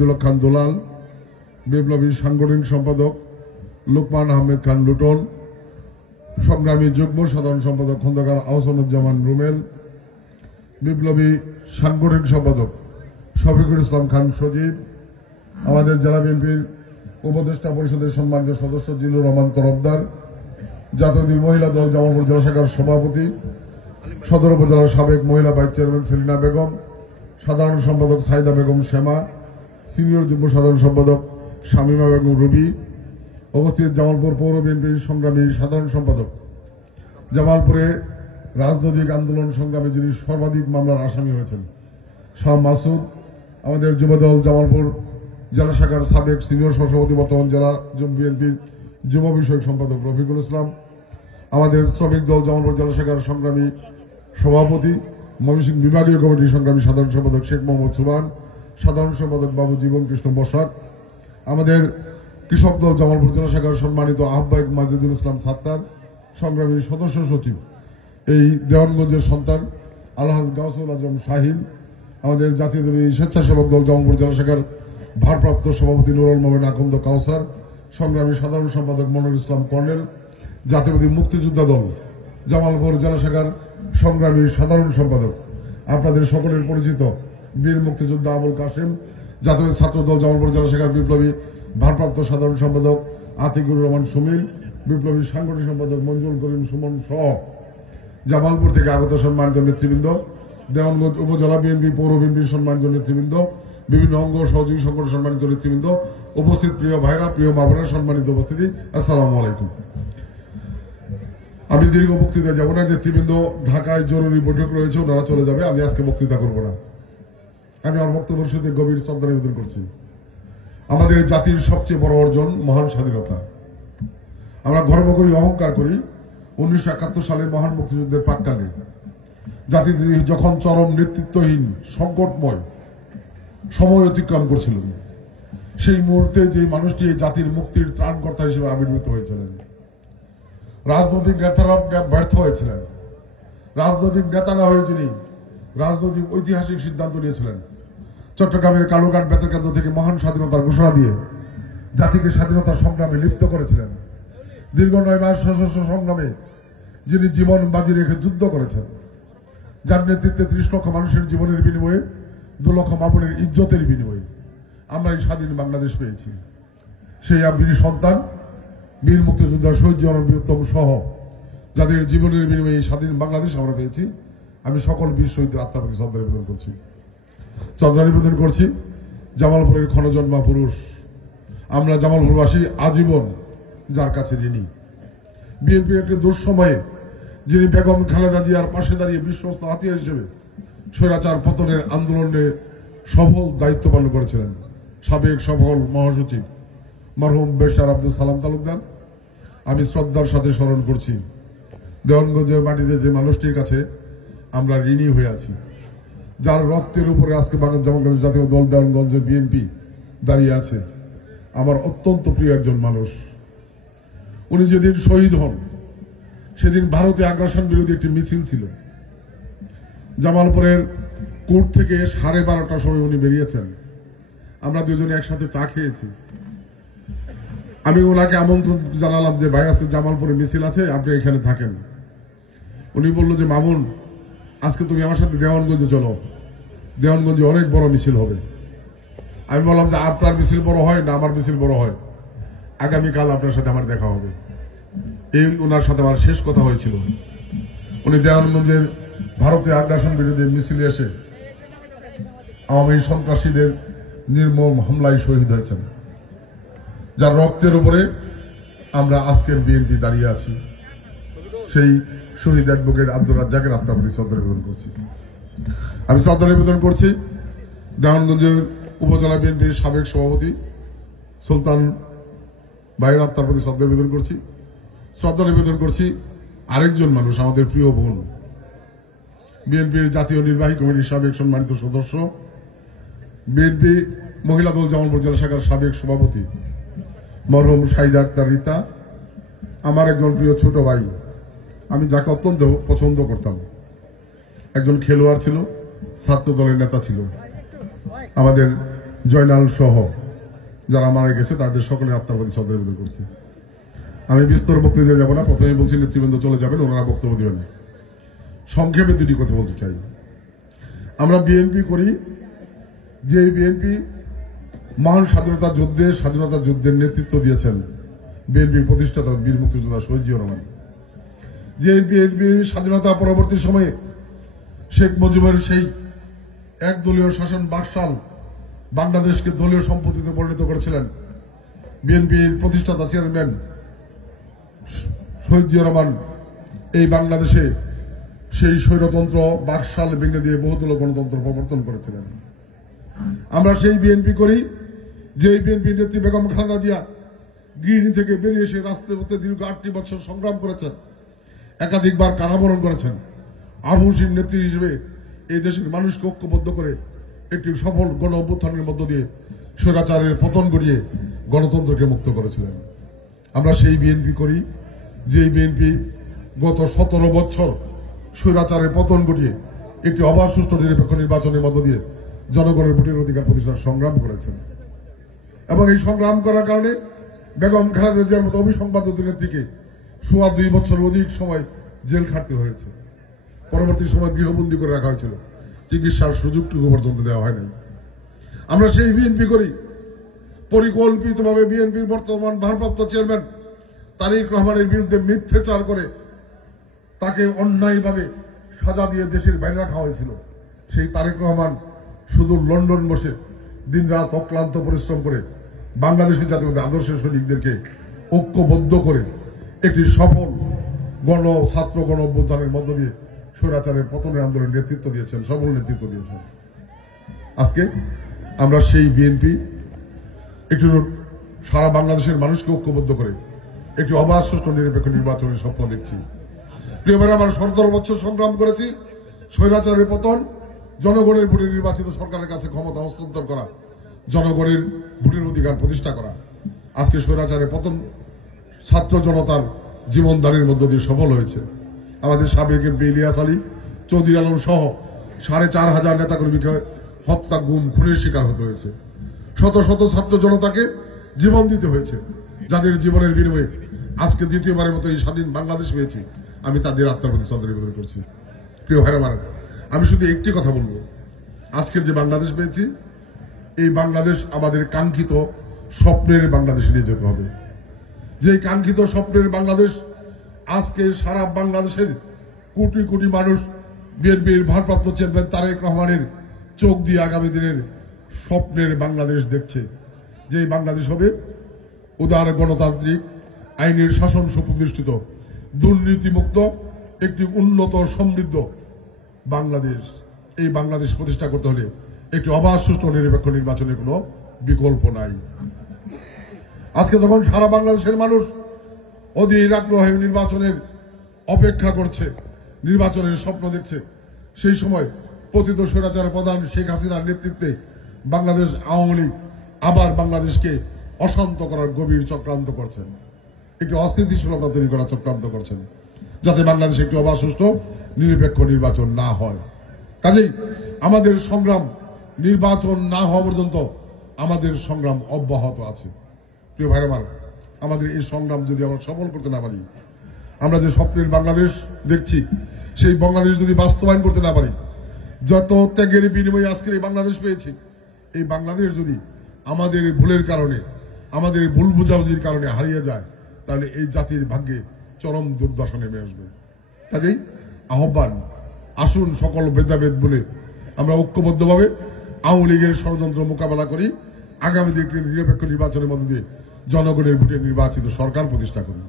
শহীদুল খান দুলাল, বিপ্লবী সাংগঠনিক সম্পাদক লোকমান আহমেদ খান লুটন, সংগ্রামী যুগ্ম সাধারণ সম্পাদক খন্দকার আহসানুজ্জামান রুমেল, বিপ্লবী সাংগঠনিক সম্পাদক শফিকুল ইসলাম খান সজীব, আমাদের জেলা বিএনপির উপদেষ্টা পরিষদের সম্মানিত সদস্য জিলুর রহমান তরফদার, জাতীয় মহিলা দল জামালপুর জেলা শাখার সভাপতি, সদর উপজেলার সাবেক মহিলা ভাইস চেয়ারম্যান সেলিনা বেগম, সাধারণ সম্পাদক সাইদা বেগম শ্যামা, সিনিয়র যুগ্ম সাধারণ সম্পাদক শামীমা বেগম রুবি, উপস্থিত জামালপুর পৌর বিএনপির সংগ্রামী সাধারণ সম্পাদক, জামালপুরে রাজনৈতিক আন্দোলন সংগ্রামে যিনি সর্বাধিক মামলার আসামি হয়েছেন শাহ মাসুদ, আমাদের যুবদল জামালপুর জেলা শাখার সাবেক সিনিয়র সহসভাপতি বর্তমান জেলা বিএনপির যুব বিষয়ক সম্পাদক রফিকুল ইসলাম, আমাদের শ্রমিক দল জামালপুর জেলা শাখার সংগ্রামী সভাপতি, ময়মনসিংহ বিভাগীয় কমিটির সংগ্রামী সাধারণ সম্পাদক শেখ মোহাম্মদ সুবান, সাধারণ সম্পাদক বাবু জীবন কৃষ্ণ বসাক, আমাদের কৃষক দল জামালপুর জেলা শাখার সম্মানিত আহ্বায়ক মাজিদুল ইসলাম সাত্তার, সংগ্রামী সদস্য সচিব এই দেওয়ানগঞ্জের সন্তান আলহাজ গাউসুল আজম শাহিন, আমাদের জাতীয় স্বেচ্ছাসেবক দল জামালপুর জেলা শাখার ভারপ্রাপ্ত সভাপতি নুরুল মোমেন আকন্দ কাউসার, সংগ্রামী সাধারণ সম্পাদক মনির ইসলাম কর্নেল, জাতীয়বাদী মুক্তিযোদ্ধা দল জামালপুর জেলা শাখার সংগ্রামী সাধারণ সম্পাদক আপনাদের সকলের পরিচিত বীর মুক্তিযোদ্ধা আবুল কাসেম, জাতীয় ছাত্র দল জামালপুর জেলা শাখার বিপ্লবী ভারপ্রাপ্ত সাধারণ সম্পাদক আতিকুর রহমান সুমিল, বিপ্লবী সাংগঠনিক সম্পাদক মঞ্জুর করিম সুমন সহ জামালপুর থেকে আগত সম্মানিত নেতৃবৃন্দ, দেওয়ানগঞ্জ উপজেলা বিএনপি পৌর বিএনপির সম্মানিত নেতৃবৃন্দ, বিভিন্ন অঙ্গ সহযোগী সংগঠন সম্মানিত নেতৃবৃন্দ, উপস্থিত প্রিয় ভাইরা, প্রিয় মা বোনেরা, সম্মানিত উপস্থিতি, আসসালামু আলাইকুম। আমি দীর্ঘ বক্তৃতা যাব না, নেতৃবৃন্দ ঢাকায় জরুরি বৈঠক রয়েছে, ওনারা চলে যাবে, আমি আজকে বক্তৃতা করব না। আমি আমার বক্তব্যের সাথে গভীর শ্রদ্ধা নিবেদন করছি। আমাদের জাতির সবচেয়ে বড় অর্জন মহান স্বাধীনতা। আমরা গর্ব করি, অহংকার করি 1971 সালের মহান মুক্তিযুদ্ধের প্রাক্কালে জাতি যখন চরম নেতৃত্বহীন সংকটময় সময় অতিক্রম করছিল, সেই মুহূর্তে যে মানুষটি জাতির মুক্তির ত্রাণকর্তা হিসেবে আবির্ভূত হয়েছিলেন। রাজনৈতিক নেতারা ব্যর্থ হয়েছিলেন, রাজনৈতিক নেতা না হয়ে যিনি রাজনৈতিক ঐতিহাসিক সিদ্ধান্ত নিয়েছিলেন, চট্টগ্রামের কালুরঘাট বেতার কেন্দ্র থেকে মহান স্বাধীনতার ঘোষণা দিয়ে জাতিকে স্বাধীনতার সংগ্রামে লিপ্ত করেছিলেন। দীর্ঘ 9 মাস সশস্ত্র সংগ্রামে যিনি জীবন বাজি রেখে যুদ্ধ করেছেন, যার নেতৃত্বে 30 লক্ষ মানুষের জীবনের বিনিময়ে 2 লক্ষ মামুনের ইজ্জতের বিনিময়ে আমরা এই স্বাধীন বাংলাদেশ পেয়েছি। সেই বীর সন্তান, বীর মুক্তিযোদ্ধা শহীদ জনন বীরোত্তম সহ যাদের জীবনের বিনিময়ে এই স্বাধীন বাংলাদেশ আমরা পেয়েছি, আমি সকল বীর শহীদের আত্মার প্রতি শ্রদ্ধা নিবেদন করছি। শ্রদ্ধা নিবেদন করছি জামালপুরের ক্ষণজন্মা পুরুষ, আমরা জামালপুরবাসী আজীবন যার কাছে ঋণী। বিএনপির একটি দুঃসময়ে যিনি বেগম খালেদা জিয়ার পাশে দাঁড়িয়ে বিশ্বস্ত হাতিয়ার হিসেবে স্বৈরাচার পতনের আন্দোলনে সফল দায়িত্ব পালন করেছিলেন সাবেক সফল মহাসচিব মরহুম বেশার আব্দুল সালাম তালুকদার। আমি শ্রদ্ধার সাথে স্মরণ করছি দেওয়ানগঞ্জের মাটিতে যে মানুষটির কাছে আমরা ঋণী হয়ে আছি, যার রক্তের উপরে আজকে বাংলাদেশ জাতীয় দল দেওয়ানগঞ্জের বিএনপি দাঁড়িয়ে আছে। আমার অত্যন্ত প্রিয় একজন মানুষ। উনি যেদিন শহীদ হন সেদিন ভারতে আগ্রাসন বিরোধী একটি মিছিল ছিল। জামালপুরের কোর্ট থেকে 12:30টার সময় উনি বেরিয়েছেন। আমরা দুজনে একসাথে চা খেয়েছি। আমি ওনাকে আমন্ত্রণ জানালাম যে ভাই আজকে জামালপুরে মিছিল আছে, আপনি এখানে থাকেন। উনি বলল যে মামুন, আজকে তুমি আমার সাথে দেওয়ানগঞ্জে চলো, দেওয়ানগঞ্জে অনেক বড় মিছিল হবে। আমি বললাম যে আপনার মিছিল বড় হয় না আমার মিছিল বড় হয়, আগামীকাল আপনার সাথে আমার দেখা হবে। এই ওনার সাথে আমার শেষ কথা হয়েছিল। উনি দেওয়ানগঞ্জের ভারতীয় আগ্রাসন বিরোধী মিছিলে এসে আওয়ামী সন্ত্রাসীদের নির্মম হামলায় শহীদ হয়েছেন, যার রক্তের উপরে আমরা আজকের বিএনপি দাঁড়িয়ে আছি। সেই শহীদ অ্যাডভোকেট আব্দুর রাজ্জাকের আত্মার প্রতি শ্রদ্ধা নিবেদন করছি। আমি শ্রদ্ধা নিবেদন করছি দেওয়ানগঞ্জের উপজেলা বিএনপির সাবেক সভাপতি সুলতান ভাইয়ের আত্মার প্রতি শ্রদ্ধা নিবেদন করছি। শ্রদ্ধা নিবেদন করছি আরেকজন মানুষ, আমাদের প্রিয় বোন, বিএনপির জাতীয় নির্বাহী কমিটির সাবেক সম্মানিত সদস্য, বিএনপি মহিলা দল জামালপুর জেলা শাখার সাবেক সভাপতি মরহুম শাহিদা আক্তার রীতা, আমার একজন প্রিয় ছোট ভাই। আমি যাকে অত্যন্ত পছন্দ করতাম, একজন খেলোয়াড় ছিল, ছাত্র দলের নেতা ছিল, আমাদের জয়নাল সহ যারা মারা গেছে তাদের সকলের আত্মার প্রতি শ্রদ্ধা নিবেদন করছি। আমি বিস্তর বক্তৃতা যাব না, প্রথমে বলছি নেতৃবৃন্দ চলে যাবেন, ওনারা বক্তব্য দিবেন। সংক্ষেপে দুটি কথা বলতে চাই। আমরা বিএনপি করি, যে বিএনপি মহান স্বাধীনতা যুদ্ধের নেতৃত্ব দিয়েছেন বিএনপির প্রতিষ্ঠাতা বীর মুক্তিযোদ্ধা শহীদ জিয়াউর রহমান। যে বিএনপির স্বাধীনতা পরবর্তী সময়ে শেখ মুজিবের সেই একদলীয় শাসন বাকশাল বাংলাদেশকে দলীয় সম্পত্তিতে পরিণত করেছিলেন বিএনপির প্রতিষ্ঠাতা চেয়ারম্যান শহীদ জিয়াউর রহমান। এই বাংলাদেশে সেই স্বৈরতন্ত্র বাকশাল ভেঙে দিয়ে বহুদলীয় গণতন্ত্র প্রবর্তন করেছিলেন। আমরা সেই বিএনপি করি, যে বিএনপি নেত্রী বেগম খালেদা জিয়া গৃহিণী থেকে বেরিয়ে এসে রাস্তায় পথে দীর্ঘ 8টি বছর সংগ্রাম করেছেন, একাধিকবার কারাবরণ করেছেন। আবুসির নেত্রী হিসেবে এই দেশের মানুষকে ঐক্যবদ্ধ করে একটি সফল গণ অভ্যুত্থানের মধ্য দিয়ে স্বৈরাচারের পতন ঘটিয়ে গণতন্ত্রকে মুক্ত করেছিলেন। আমরা সেই বিএনপি করি, যে বিএনপি গত 17 বছর স্বৈরাচারের পতন ঘটিয়ে একটি অবাধ সুষ্ঠু নিরপেক্ষ নির্বাচনের মধ্য দিয়ে জনগণের ভোটের অধিকার প্রতিষ্ঠার সংগ্রাম করেছেন। এবং এই সংগ্রাম করার কারণে বেগম খালেদা জিয়ার মতো অবিসংবাদিত নেত্রীকে 2.25 বছর অধিক সময় জেল খাটতে হয়েছে। পরবর্তী সময় গৃহবন্দী করে রাখা হয়েছিল, চিকিৎসার সুযোগটুকু পর্যন্ত দেওয়া হয়নি। আমরা সেই বিএনপি করি, পরিকল্পিতভাবে বিএনপির বর্তমান ভারপ্রাপ্ত চেয়ারম্যান তারেক রহমানের বিরুদ্ধে মিথ্যাচার করে তাকে অন্যায়ভাবে সাজা দিয়ে দেশের বাইরে রাখা হয়েছিল। সেই তারেক রহমান শুধু লন্ডন বসে দিনরাত অক্লান্ত পরিশ্রম করে বাংলাদেশের জাতীয় আদর্শের সৈনিকদেরকে ঐক্যবদ্ধ করে একটি সফল ছাত্র গণ অভ্যুত্থানের মধ্য দিয়ে স্বৈরাচারের পতনের আন্দোলনের নেতৃত্ব দিয়েছেন, সফল নেতৃত্ব দিয়েছেন। আজকে আমরা সেই বিএনপি একটু সারা বাংলাদেশের মানুষকে ঐক্যবদ্ধ করে একটি অবাধ সুষ্ঠু নিরপেক্ষ নির্বাচনের স্বপ্ন দেখছি। প্রিয় ভাইরা, আমরা 17 বছর সংগ্রাম করেছি। স্বৈরাচারের পতন, জনগণের ভোটে নির্বাচিত সরকারের কাছে ক্ষমতা হস্তান্তর করা, জনগণের ভোটের অধিকার প্রতিষ্ঠা করা। আজকে স্বৈরাচারের পতন ছাত্র জনতার জীবনদানের মধ্য দিয়ে সফল হয়েছে। আমাদের সাবেক এমপি ইলিয়াস আলী, চৌধুরী আলম সহ 4,500 নেতাকর্মীকে হত্যা, গুম, খুনের শিকার হতে হয়েছে। শত শত ছাত্র জনতাকে জীবন দিতে হয়েছে, যাদের জীবনের বিনিময়ে আজকে দ্বিতীয়বারের মতো এই স্বাধীন বাংলাদেশ পেয়েছি। আমি তাদের আত্মার প্রতি শ্রদ্ধা নিবেদন করছি। প্রিয় ভাইরা আমার, আমি শুধু একটি কথা বলবো, আজকের যে বাংলাদেশ পেয়েছি, এই বাংলাদেশ আমাদের কাঙ্ক্ষিত স্বপ্নের বাংলাদেশে নিয়ে যেতে হবে। যে কাঙ্ক্ষিত স্বপ্নের বাংলাদেশ আজকে সারা বাংলাদেশের কোটি কোটি মানুষ বিএনপির ভারপ্রাপ্ত চেয়ারম্যান তারেক রহমানের চোখ দিয়ে আগামী দিনের স্বপ্নের বাংলাদেশ দেখছে। যে বাংলাদেশ হবে উদার, গণতান্ত্রিক, আইনের শাসন সুপ্রতিষ্ঠিত, দুর্নীতিমুক্ত একটি উন্নত সমৃদ্ধ বাংলাদেশ। এই বাংলাদেশ প্রতিষ্ঠা করতে হলে একটি অবাধ সুষ্ঠু নিরপেক্ষ নির্বাচনের কোনো বিকল্প নাই। আজকে যখন সারা বাংলাদেশের মানুষ অধীর আগ্রহে নির্বাচনের অপেক্ষা করছে, নির্বাচনের স্বপ্ন দেখছে, সেই সময় পতিত স্বৈরাচার প্রধান শেখ হাসিনার নেতৃত্বে বাংলাদেশ আওয়ামী লীগ আবার বাংলাদেশকে অশান্ত করার গভীর চক্রান্ত করছেন, একটি অস্থিতিশীলতা তৈরি করার চক্রান্ত করছেন, যাতে বাংলাদেশে একটি অবাধ সুষ্ঠু নিরপেক্ষ নির্বাচন না হয়। কাজেই আমাদের সংগ্রাম নির্বাচন না হওয়া পর্যন্ত আমাদের সংগ্রাম অব্যাহত আছে। প্রিয় ভাইরা আমার, আমাদের এই সংগ্রাম যদি আমরা সফল করতে না পারি, আমরা যে স্বপ্নের বাংলাদেশ দেখছি সেই বাংলাদেশ যদি বাস্তবায়ন করতে না পারি, যত ত্যাগের বিনিময়ে আজকের এই বাংলাদেশ পেয়েছি, এই বাংলাদেশ যদি আমাদের ভুলের কারণে, আমাদের ভুল বুঝাবুঝির কারণে হারিয়ে যায়, তাহলে এই জাতির ভাগ্যে চরম দুর্দশা নেমে আসবে। কাজেই আহ্বান, আসুন সকল ভেদাভেদ বলে আমরা ঐক্যবদ্ধভাবে আওয়ামী লীগের ষড়যন্ত্র মোকাবেলা করি, আগামী দিনে নিরপেক্ষ নির্বাচনের মধ্য দিয়ে জনগণের ভোটে নির্বাচিত সরকার প্রতিষ্ঠা করি।